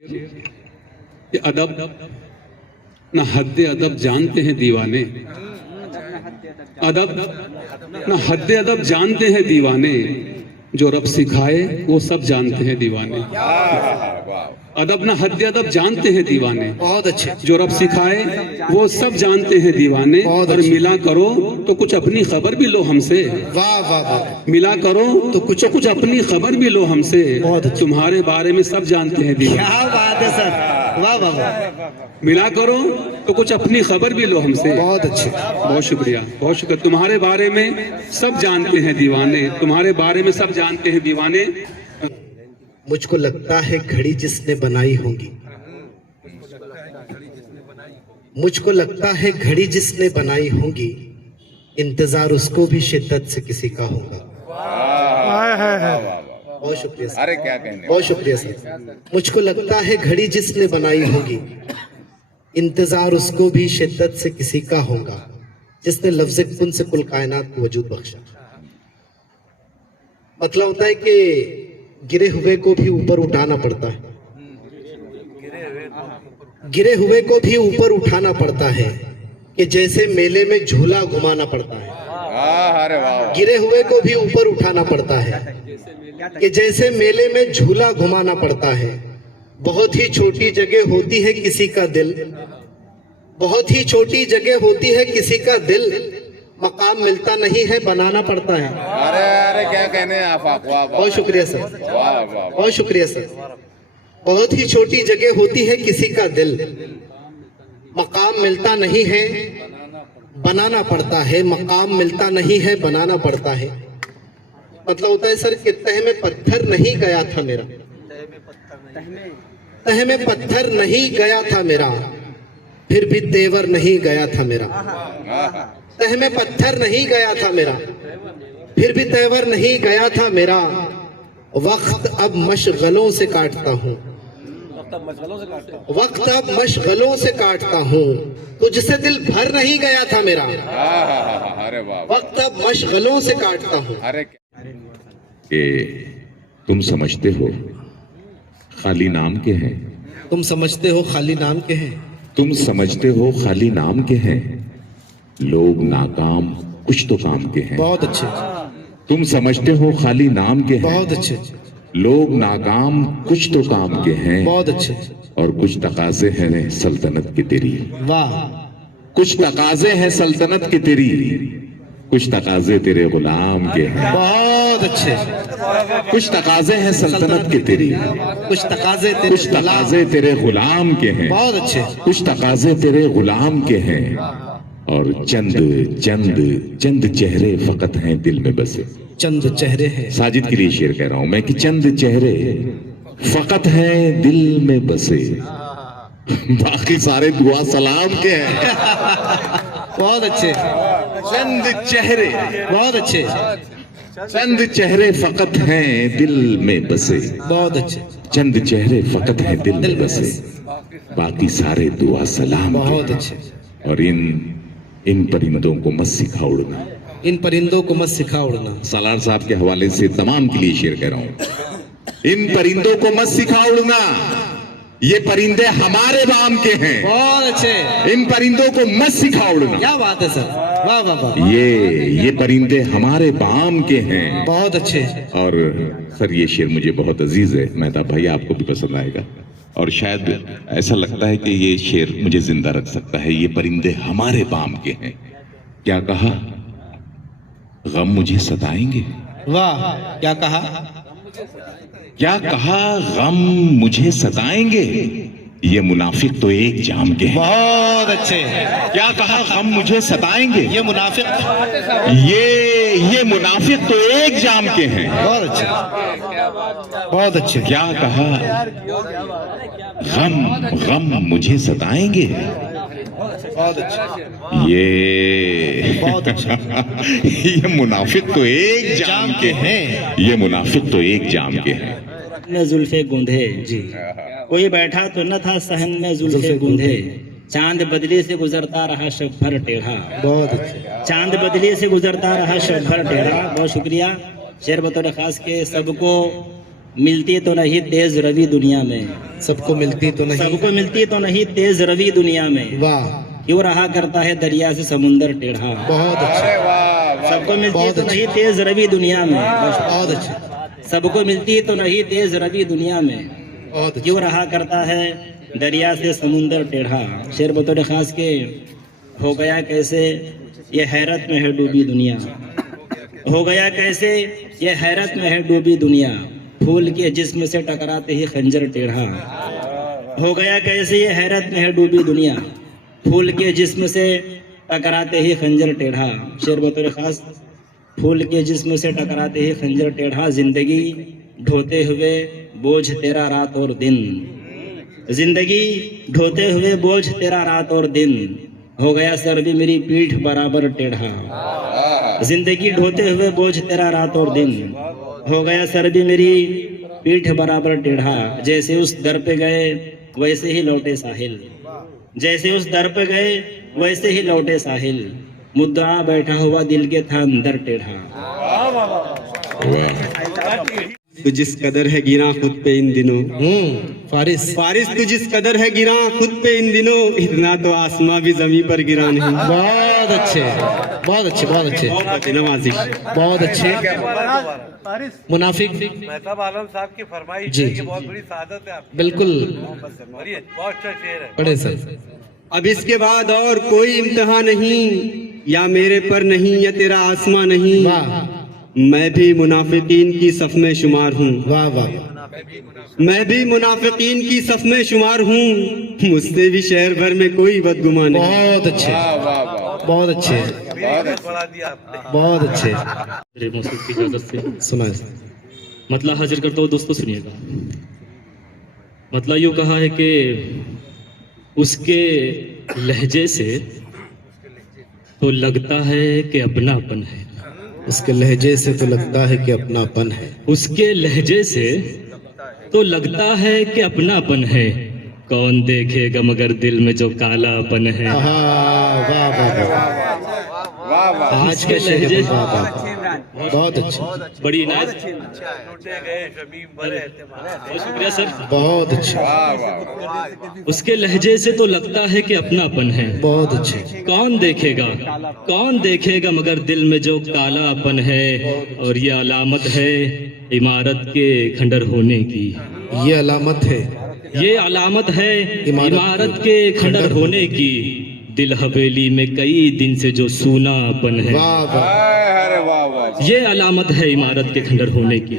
ये अदब न हद अदब जानते हैं दीवाने, अदब न हद अदब जानते हैं दीवाने, जो रब सिखाए वो सब जानते हैं दीवाने। अदब न हद अदब जानते हैं दीवाने, बहुत अच्छे। जो रब सिखाए वो सब जानते हैं दीवाने। और मिला करो तो कुछ अपनी खबर भी लो हमसे, वाह वाह वाह। मिला करो तो कुछ अपनी खबर भी लो हमसे, तुम्हारे बारे में सब जानते हैं दीवाने। क्या बात है सर, वाह वाह वाह। मिला करो तो कुछ अपनी खबर भी लो हमसे। बहुत अच्छे, बहुत शुक्रिया, बहुत शुक्रिया। तुम्हारे बारे में सब जानते हैं दीवाने, तुम्हारे बारे में सब जानते हैं दीवाने। मुझको लगता है घड़ी जिसने बनाई होगी, मुझको लगता है घड़ी जिसने बनाई होगी, इंतजार उसको भी शिद्दत से किसी का होगा। बहुत शुक्रिया सर। अरे क्या कहने, बहुत शुक्रिया सर। मुझको लगता है घड़ी जिसने बनाई होगी, इंतजार उसको भी शिद्दत से किसी का होगा, जिसने लफ्ज़ कुन से कुल कायनात को वजूद बख्शा। मतलब होता है कि गिरे हुए को भी ऊपर उठाना पड़ता है, गिरे हुए को भी ऊपर उठाना पड़ता है, कि जैसे मेले में झूला घुमाना पड़ता है। अरे वाह। गिरे हुए को भी ऊपर उठाना पड़ता है, कि जैसे मेले में झूला घुमाना पड़ता है। बहुत ही छोटी जगह होती है किसी का दिल, बहुत ही छोटी जगह होती है किसी का दिल, मकाम मिलता नहीं है बनाना पड़ता है। अरे अरे क्या कहने आप, वाह वाह। बहुत शुक्रिया सर, वाह वाह। बहुत शुक्रिया सर। बहुत ही छोटी जगह होती है किसी का दिल, मकाम मिलता नहीं है बनाना पड़ता है, मकाम मिलता नहीं है बनाना पड़ता है। मतलब होता है सर कि तह में पत्थर नहीं गया था मेरा, तह में पत्थर नहीं गया था मेरा, फिर भी तेवर नहीं गया था मेरा। तह में पत्थर नहीं गया था मेरा, फिर भी तेवर नहीं गया था मेरा। वक्त अब मशगलों से काटता हूँ, वक्त अब मशगलों से काटता हूँ, तुझसे दिल भर नहीं गया था मेरा। अरे वाह। वक्त अब मशगलों से काटता हूँ। अरे कि तुम समझते हो खाली नाम के हैं, तुम समझते हो खाली नाम के हैं, तुम समझते हो खाली नाम के हैं, लोग नाकाम कुछ तो काम के हैं। बहुत अच्छे, तुम समझते हो खाली नाम के हैं, बहुत अच्छे, लोग नाकाम कुछ तो काम के हैं, बहुत अच्छे। और कुछ तकाजे हैं सल्तनत की तेरी, वाह, कुछ तकाजे हैं सल्तनत की तेरी, कुछ तकाजे तेरे गुलाम के हैं। बहुत अच्छे। कुछ तकाजे हैं सल्तनत की तेरी, कुछ तकाजे तेरे कुछ तकाजे तेरे गुलाम के हैं। बहुत अच्छे। कुछ तकाजे तेरे गुलाम के हैं, और चंद चंद चंद चेहरे फकत हैं दिल में बसे। चंद चेहरे हैं, साजिद के लिए शेर कह रहा हूं मैं कि चंद चेहरे फकत हैं दिल में बसे, बाकी सारे दुआ सलाम के हैं। बहुत अच्छे, चंद चेहरे, बहुत अच्छे, चंद चेहरे फकत हैं दिल में बसे, बहुत अच्छे, चंद चेहरे फकत हैं दिल में बसे, बाकी सारे दुआ सलाम के बहुत हैं। अच्छे। और इन परिंदों को मत सिखा उड़ना, इन परिंदों को मत सिखा उड़ना। सालार साहब के हवाले से तमाम के लिए शेर कह रहा हूं, इन परिंदों को मत सिखा उड़ना, ये परिंदे हमारे बाम के हैं। बहुत अच्छे, इन परिंदों को मत सिखा उड़ना, क्या बात है सर, वाह वाह वाह। ये परिंदे हमारे बाम के हैं। बहुत अच्छे। और सर ये शेर मुझे बहुत अजीज है, मेहताब भाई आपको भी पसंद आएगा, और शायद ऐसा लगता है कि ये शेर मुझे जिंदा रख सकता है। ये परिंदे हमारे बाम के हैं। क्या कहा, गम मुझे सताएंगे। वाह, क्या कहा, क्या कहा, गम मुझे सताएंगे, ये मुनाफिक तो एक जाम के हैं। बहुत अच्छे। क्या कहा, गम मुझे सताएंगे, ये मुनाफिक, ये मुनाफिक तो एक जाम के हैं। बहुत अच्छे, बहुत अच्छे। क्या कहा, गम मुझे सताएंगे, बहुत अच्छे, ये बहुत अच्छा। ये मुनाफिक तो एक जाम के हैं, ये मुनाफिक तो एक जाम के हैं। में जुल्फे गूंधे जी, कोई बैठा तो न था सहन में जुल्फे गूंधे, चांद बदली से गुजरता रहा शब भर टेढ़ा। बहुत अच्छे, चांद बदली से गुजरता रहा शब भर टेढ़ा। बहुत शुक्रिया। शेर बतौर खास के सबको मिलती तो नहीं तेज रवि दुनिया में, सबको मिलती तो नहीं। सबको मिलती तो नहीं तेज रवि दुनिया में, वाह, क्यों रहा करता है दरिया से समुंदर टेढ़ा। बहुत अच्छे, अरे वाह वाह सबको मिलती बहुत तो अच्छे। नहीं तेज रवि दुनिया में, बहुत अच्छे, सबको मिलती तो नहीं तेज रवि दुनिया में, बहुत अच्छे। क्यों रहा करता है दरिया से समुंदर टेढ़ा। शेर बतौर खास के हो गया कैसे ये हैरत में है डूबी दुनिया, हो गया कैसे ये हैरत में है डूबी दुनिया, फूल के जिस्म से टकराते ही खंजर टेढ़ा। हो गया कैसे ये हैरत में है डूबी दुनिया, फूल के जिस्म से टकराते ही खंजर टेढ़ा। शेर बतौर खास, फूल के जिस्म से टकराते ही खंजर टेढ़ा, जिंदगी ढोते हुए बोझ तेरा रात और दिन, जिंदगी ढोते हुए बोझ तेरा रात और दिन, हो गया सर भी मेरी पीठ बराबर टेढ़ा। जिंदगी ढोते हुए बोझ तेरा रात और दिन, हो गया सर भी मेरी पीठ बराबर टेढ़ा। जैसे उस दर पे गए वैसे ही लौटे साहिल, जैसे उस दर पे गए वैसे ही लौटे साहिल, मुद्दा बैठा हुआ दिल के था अंदर टेढ़ा। तू जिस कदर है गिरा खुद पे इन दिनों, फारिस, फारिस तू जिस कदर है गिरा खुद पे इन दिनों, इतना तो आसमां भी जमीन पर गिरा नहीं। बहुत अच्छे, बहुत अच्छे, बहुत अच्छे, नवाजी बहुत अच्छे। मुनाफिक मेहताब आलम साहब की फरमाइश जी, है जी, कि बहुत जी। बड़ी सादत है आपकी। बिल्कुल, बढ़िया, बहुत अच्छा शेर है। बड़े सर। अब इसके बाद और कोई इम्तिहान नहीं, या मेरे पर नहीं या तेरा आसमां नहीं, वाह, मैं भी मुनाफिकीन की सफ में शुमार हूँ, वाह, वाह, मैं भी मुनाफिकीन की सफ में शुमार हूँ, मुझसे भी शहर भर में कोई बदगुमा नहीं। बहुत अच्छे, वाह वाह वाह बहुत अच्छे, बढ़ा दिया आपने। बहुत अच्छे। मेरे मौसम की इजाजत से सुनाए। मतला हाजिर करता हूँ दोस्तों, सुनिएगा। मतला यूँ कहा है कि उसके लहजे से तो लगता है कि अपनापन है, उसके लहजे से तो लगता है कि अपनापन है, उसके लहजे से तो लगता है कि अपनापन है, कौन देखेगा मगर दिल में जो कालापन है। आहा, वाह, वाह, वाह, वाह वाह आज के लहजे- लहजे, वाह, वाह, बहुत अच्छे, बड़ी इनायत, लूटे गए शमीम बड़े एतमाद। बहुत शुक्रिया सर। बहुत अच्छे, वाह वाह उसके लहजे से तो लगता है कि अपनापन है, बहुत अच्छे, कौन देखेगा, कौन देखेगा मगर दिल में जो कालापन है, और ये अलामत है इमारत के खंडर होने की, ये अलामत है ये अलामत है इमारत इमारत के खंडर होने की, दिल हवेली में कई दिन से जो सूनापन है, वाह, वाह। अरे वाह वाह ये अलामत है इमारत के खंडर होने की।